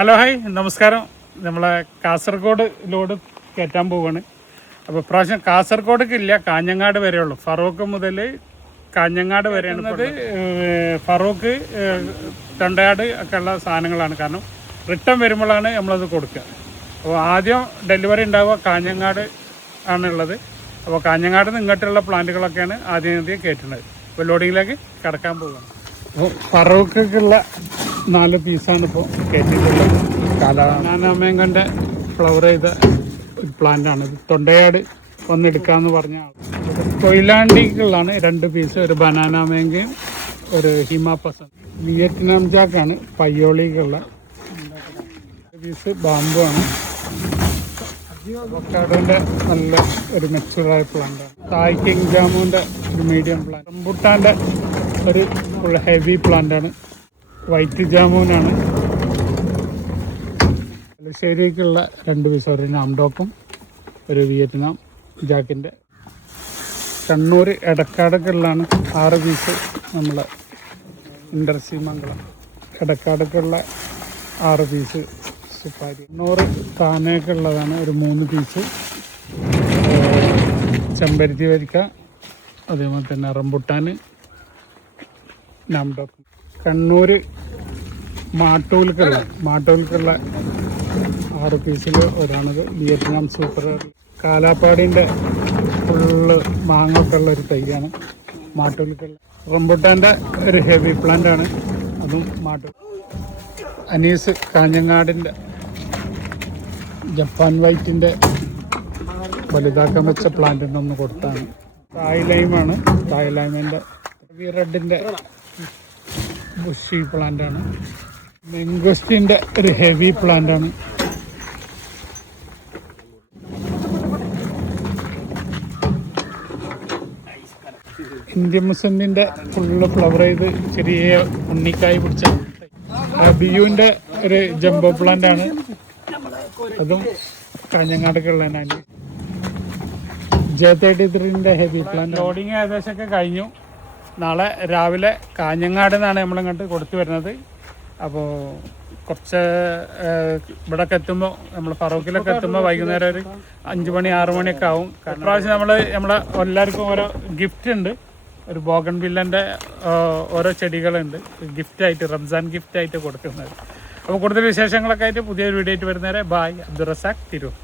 Hello hi നമസ്കാരം. നമ്മളെ Kasaragod load കയറ്റാൻ പോവുകയാണ്. അപ്പോൾ ഇപ്രാവശ്യം കാസർഗോഡേക്ക് ഇല്ല, കാഞ്ഞങ്ങാട് വരെ ഉള്ളൂ. ഫറൂഖ് മുതൽ കാഞ്ഞങ്ങാട് വരെയാണ്. ഫറൂഖ് തൊണ്ടയാട് ഒക്കെ ഉള്ള സാധനങ്ങളാണ്. കാരണം റിട്ടേൺ വരുമ്പോഴാണ് നമ്മളത് കൊടുക്കുക. അപ്പോൾ ആദ്യം ഡെലിവറി ഉണ്ടാവുക കാഞ്ഞങ്ങാട് ആണുള്ളത്. അപ്പോൾ കാഞ്ഞങ്ങാട് നിന്ന് ഇങ്ങോട്ടുള്ള പ്ലാന്റുകളൊക്കെയാണ് ആദ്യം കയറ്റുന്നത്. അപ്പോൾ ലോഡിങ്ങിലേക്ക് കടക്കാൻ പോവുകയാണ്. അപ്പോൾ ഫറൂഖുള്ള 4 പീസാണ് ഇപ്പോൾ കയറ്റിയിട്ടുള്ളത്. ബനാനാമേങ്കൻ്റെ ഫ്ലവർ ചെയ്ത ഒരു പ്ലാന്റാണ് ഇത്. തൊണ്ടയാട് വന്നെടുക്കാമെന്ന് പറഞ്ഞ ആൾ. കൊയിലാണ്ടിക്കുള്ളതാണ് 2 പീസ്, ഒരു ബനാനാമേങ്കയും ഒരു ഹിമാപസൻ. വിയറ്റ്നാം ജാക്കാണ് പയ്യോളിക്കുള്ള പീസ്. ബാമ്പു ആണ്. അവക്കാഡോൻ്റെ നല്ല ഒരു മെച്ചൂറായ പ്ലാന്റാണ്. തായ് കിങ് ജാമുവിൻ്റെ ഒരു മീഡിയം പ്ലാന്റ്. റംബുട്ടാൻ്റെ ഒരു ഫുൾ ഹെവി പ്ലാന്റാണ്. വൈറ്റ് ജാമുനാണ്. തലശ്ശേരിക്കുള്ള 2 പീസ്, ഒരു നാംഡോക്കും ഒരു വിയറ്റ്നാം ജാക്കിൻ്റെ. കണ്ണൂർ എടക്കാടൊക്കെയുള്ളതാണ് 6 പീസ്. നമ്മളെ ഇൻഡർസീമംഗളം എടക്കാടൊക്കെയുള്ള 6 പീസ് സുപ്പാരി. കണ്ണൂർ താനയൊക്കെ ഉള്ളതാണ് ഒരു 3 പീസ്. ചെമ്പരത്തി വരിക്ക, അതേപോലെ തന്നെ റംബുട്ടാൻ, നാംഡോക്ക്. കണ്ണൂർ മാട്ടൂൽക്കുള്ള 6 പീസിൽ ഒരാണത്. Vietnam super. കാലാപ്പാടിൻ്റെ ഫുള്ള് മാങ്ങൊക്കെ ഉള്ള ഒരു തൈയാണ് മാട്ടൂൽക്കുള്ള. റംബുട്ടാൻ്റെ ഒരു ഹെവി പ്ലാന്റാണ്, അതും മാട്ടൂൽ. അനീസ് കാഞ്ഞങ്ങാടിൻ്റെ ജപ്പാൻ വൈറ്റിൻ്റെ വലുതാക്കാൻ വെച്ച പ്ലാന്റിൻ്റെ ഒന്ന് കൊടുത്താണ്. തായ് ലൈമാണ്. തായ് ലൈമിൻ്റെ റെഡിൻ്റെ ബുഷി പ്ലാന്റാണ്. മെങ്കോസ്റ്റിൻ്റെ ഒരു ഹെവി പ്ലാന്റാണ്. ഇന്ത്യൻ മുസന്നിൻ്റെ ഫുള്ള് ഫ്ലവർ ചെയ്ത് ചെറിയ ഉണ്ണിക്കായി പിടിച്ച ബിയുവിൻ്റെ ഒരു ജംബോ പ്ലാന്റാണ്, അതും കാഞ്ഞങ്ങാടൊക്കെ ഉള്ളതാണ്. J33ൻ്റെ ഹെവി പ്ലാന്റ്. ലോഡിങ് ഏകദേശമൊക്കെ കഴിഞ്ഞു. നാളെ രാവിലെ കാഞ്ഞങ്ങാട് നിന്നാണ് നമ്മളിങ്ങോട്ട് കൊടുത്തു വരുന്നത്. അപ്പോൾ കുറച്ച് ഇവിടെയൊക്കെ എത്തുമ്പോൾ, നമ്മൾ ഫറൂഖിലൊക്കെ എത്തുമ്പോൾ വൈകുന്നേരം ഒരു 5 മണി 6 മണിയൊക്കെ ആവും. ഇപ്രാവശ്യം നമ്മളെ എല്ലാവർക്കും ഓരോ ഗിഫ്റ്റ് ഉണ്ട്. ഒരു ബോഗൺവില്ലൻ്റെ ഓരോ ചെടികളുണ്ട് ഗിഫ്റ്റായിട്ട്, റംസാൻ ഗിഫ്റ്റായിട്ട് കൊടുക്കുന്നത്. അപ്പോൾ കൂടുതൽ വിശേഷങ്ങളൊക്കെ ആയിട്ട് പുതിയൊരു വീഡിയോ ആയിട്ട് വരുന്നവരെ ബായ്. അബ്ദുൾ റസാഖ്, തിരൂർ.